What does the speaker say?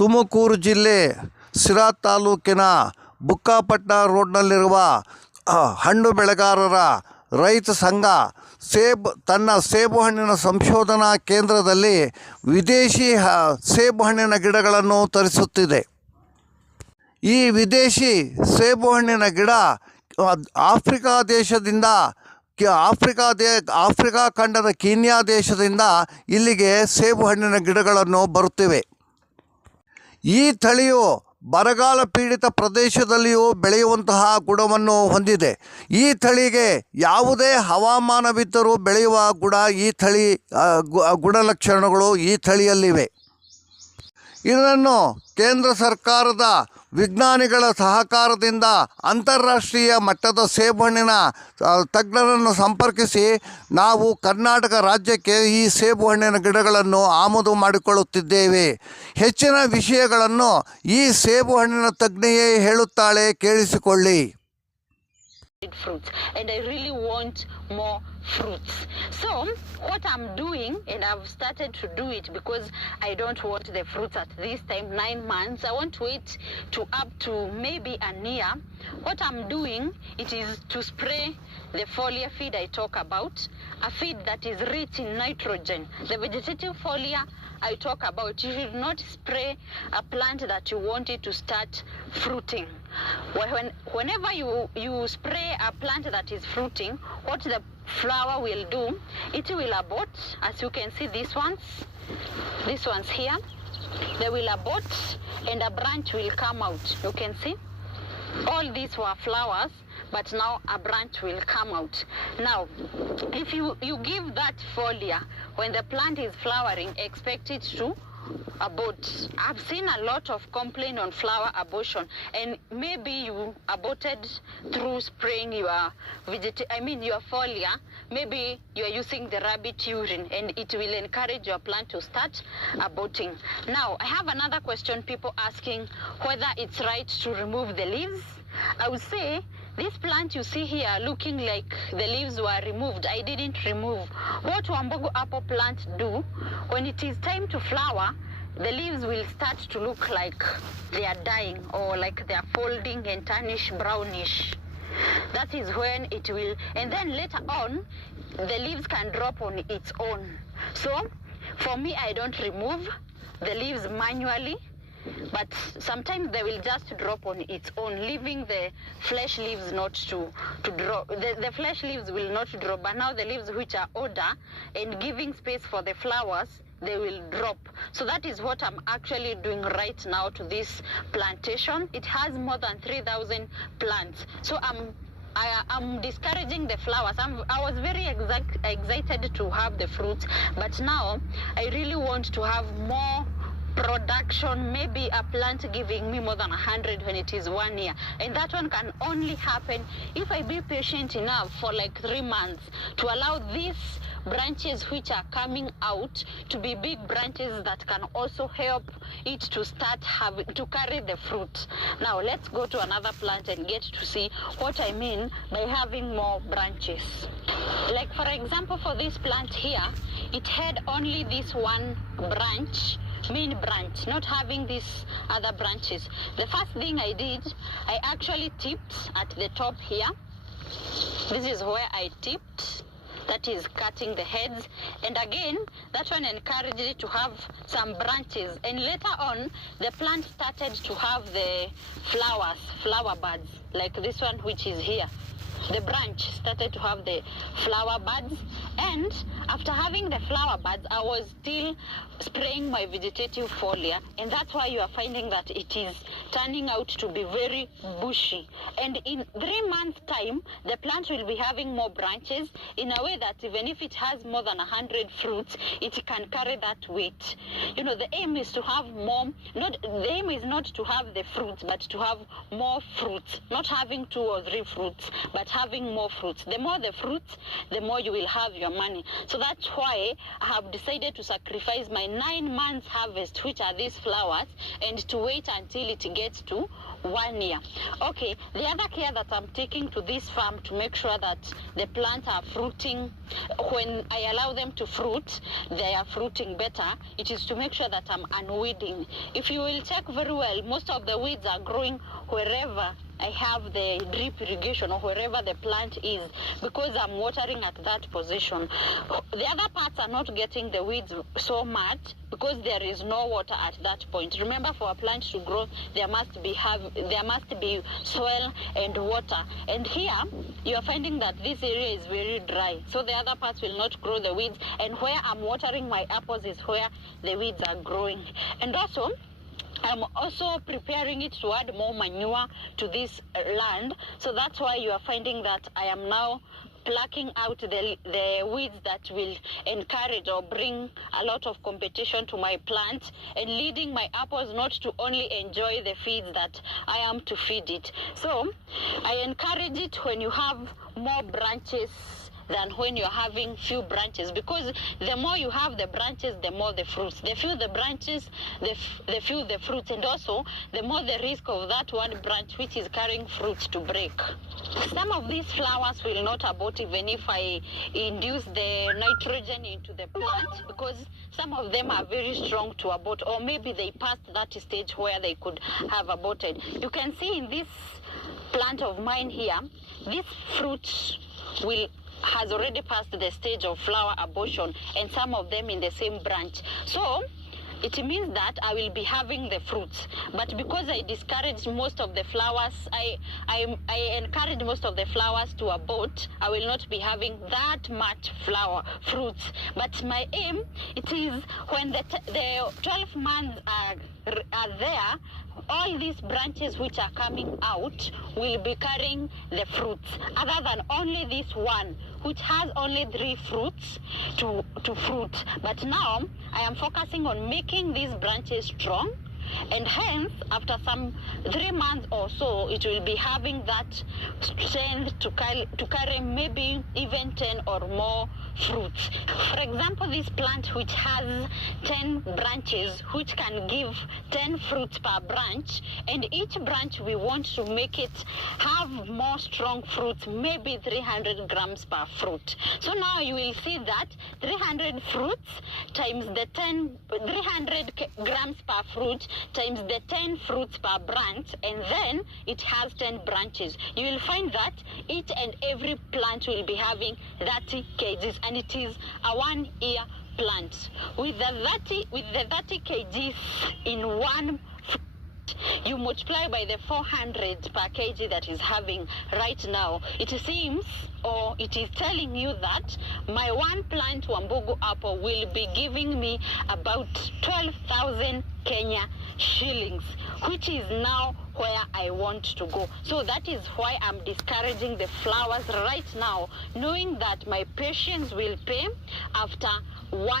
ತುಮಕೂರು ಜಿಲ್ಲೆ ಸಿರಾ ತಾಲೂಕಿನ ಬುಕ್ಕಾಪಟ್ಟಣ ರೋಡ್ನಲ್ಲಿರುವ ಹಣ್ಣು ಬೆಳೆಗಾರರ ರೈತ ಸಂಘ ತನ್ನ ಸೇಬು ಹಣ್ಣಿನ ಸಂಶೋಧನಾ ಕೇಂದ್ರದಲ್ಲಿ ವಿದೇಶಿ ಸೇಬು ಹಣ್ಣಿನ ಗಿಡಗಳನ್ನು ತರಿಸುತ್ತಿದೆ. ಈ ವಿದೇಶಿ ಸೇಬು ಹಣ್ಣಿನ ಗಿಡ ಆಫ್ರಿಕಾ ದೇಶದಿಂದ ಆಫ್ರಿಕಾ ಖಂಡದ ಕೀನ್ಯಾ ದೇಶದಿಂದ ಇಲ್ಲಿಗೆ ಸೇಬು ಹಣ್ಣಿನ ಗಿಡಗಳನ್ನು ಬರುತ್ತಿವೆ. ಈ ತಳಿಯು ಬರಗಾಲ ಪೀಡಿತ ಪ್ರದೇಶದಲ್ಲಿಯೂ ಬೆಳೆಯುವಂತಹ ಗುಣವನ್ನು ಹೊಂದಿದೆ. ಈ ತಳಿಗೆ ಯಾವುದೇ ಹವಾಮಾನವಿದ್ದರೂ ಬೆಳೆಯುವ ಗುಣಲಕ್ಷಣಗಳು ಈ ತಳಿಯಲ್ಲಿವೆ. ಇದನ್ನು ಕೇಂದ್ರ ಸರ್ಕಾರದ ವಿಜ್ಞಾನಿಗಳ ಸಹಕಾರದಿಂದ ಅಂತಾರಾಷ್ಟ್ರೀಯ ಮಟ್ಟದ ಸೇಬು ಹಣ್ಣಿನ ತಜ್ಞರನ್ನು ಸಂಪರ್ಕಿಸಿ ನಾವು ಕರ್ನಾಟಕ ರಾಜ್ಯಕ್ಕೆ ಈ ಸೇಬು ಹಣ್ಣಿನ ಗಿಡಗಳನ್ನು ಆಮದು ಮಾಡಿಕೊಳ್ಳುತ್ತಿದ್ದೇವೆ. ಹೆಚ್ಚಿನ ವಿಷಯಗಳನ್ನು ಈ ಸೇಬು ಹಣ್ಣಿನ ತಜ್ಞೆಯೇ ಹೇಳುತ್ತಾಳೆ, ಕೇಳಿಸಿಕೊಳ್ಳಿ. Fruits, and I really want more fruits. So what I'm doing, and I've started to do it because I don't want the fruits at this time, 9 months. I want to wait to up to maybe a year. What I'm doing, it is to spray the foliar feed I talk about, a feed that is rich in nitrogen. The vegetative foliar I talk about, you should not spray a plant that you want it to start fruiting. Whenever you spray a plant that is fruiting, what the flower will do, it will abort. As you can see, these ones here, they will abort and a branch will come out. You can see all these were flowers, but now a branch will come out. Now if you give that foliar when the plant is flowering, expect it to abort. I've seen a lot of complaint on flower abortion, and maybe you aborted through spraying your foliar. Maybe you are using the rabbit urine, and it will encourage your plant to start aborting. Now I have another question, people asking whether it's right to remove the leaves. I would say this plant you see here looking like the leaves were removed, I didn't remove. What Wambogo apple plant do, when it is time to flower, the leaves will start to look like they are dying, or like they are folding and tarnish brownish. That is when it will, and then later on the leaves can drop on its own. So for me, I don't remove the leaves manually, but sometimes they will just drop on its own, leaving the flesh leaves not to drop. The flesh leaves will not drop, but now the leaves which are older and giving space for the flowers, they will drop. So that is what I'm actually doing right now to this plantation. It has more than 3,000 plants. So I'm discouraging the flowers. I was very excited to have the fruits, but now I really want to have more production, maybe a plant giving me more than 100 when it is 1 year, and that one can only happen if I be patient enough for like 3 months to allow these branches which are coming out to be big branches that can also help it to start to carry the fruit. Now let's go to another plant and get to see what I mean by having more branches. Like for example, for this plant here, it had only this one main branch, not having these other branches. The first thing I did, I actually tipped at the top here. This is where I tipped, that is cutting the heads, and again that one encouraged it to have some branches, and later on the plant started to have the flower buds, like this one which is here. The branch started to have the flower buds, and after having the flower buds, I was still spraying my vegetative foliar, and that's why you are finding that it is turning out to be very bushy. And in 3 months time, the plant will be having more branches in a way that even if it has more than 100 fruits, it can carry that weight. You know, the aim is to have more, the aim is not to have the fruits, but to have more fruits, not having 2 or 3 fruits, but having more fruits. The more the fruits, the more you will have your money. So that's why I have decided to sacrifice my 9 months harvest, which are these flowers, and to wait until it gets to 1 year. Okay, the other care that I'm taking to this farm to make sure that the plants are fruiting, when I allow them to fruit, they are fruiting better, it is to make sure that I'm unweeding. If you will check very well, most of the weeds are growing wherever I have the drip irrigation or wherever the plant is, because I'm watering at that position. The other parts are not getting the weeds so much because there is no water at that point. Remember, for a plant to grow, there must be soil and water. And here you are finding that this area is very dry, so the other parts will not grow the weeds. And where I'm watering my apples is where the weeds are growing. And also, I'm also preparing it to add more manure to this land. So that's why you are finding that I am now plucking out the weeds that will encourage or bring a lot of competition to my plant, and leading my apples not to only enjoy the feeds that I am to feed it. So I encourage it when you have more branches than when you're having few branches, because the more you have the branches, the more the fruits. The fewer the branches, the fewer the fruits, and also the more the risk of that one branch which is carrying fruits to break. Some of these flowers will not abort even if I induce the nitrogen into the plant, because some of them are very strong to abort, or maybe they passed that stage where they could have aborted. You can see in this plant of mine here, this fruit has already passed the stage of flower abortion, and some of them in the same branch. So it means that I will be having the fruits. But because I discourage most of the flowers, I encourage most of the flowers to abort, I will not be having that much fruits. But my aim, it is when the 12 months are there, all these branches which are coming out will be carrying the fruits, other than only this one which has only 3 fruits to fruit. But now I am focusing on making these branches strong, and hence after some 3 months or so, it will be having that strength to carry maybe even 10 or more fruits. For example, this plant which has 10 branches which can give 10 fruits per branch, and each branch we want to make it have more strong fruits, maybe 300 grams per fruit. So now you will see that 300 fruits times the 300 grams per fruit times the 10 fruits per branch, and then it has 10 branches. You will find that each and every plant will be having 30 kgs, and it is a 1-year plant. With the 30 kgs in one fruit, you multiply by the 400 per kg that is having right now. It seems, or it is telling you that my one plant Wambugu apple will be giving me about 12,000 Kenya shillings, which is now where I want to go. So that is why I'm discouraging the flowers right now, knowing that my patience will pay after one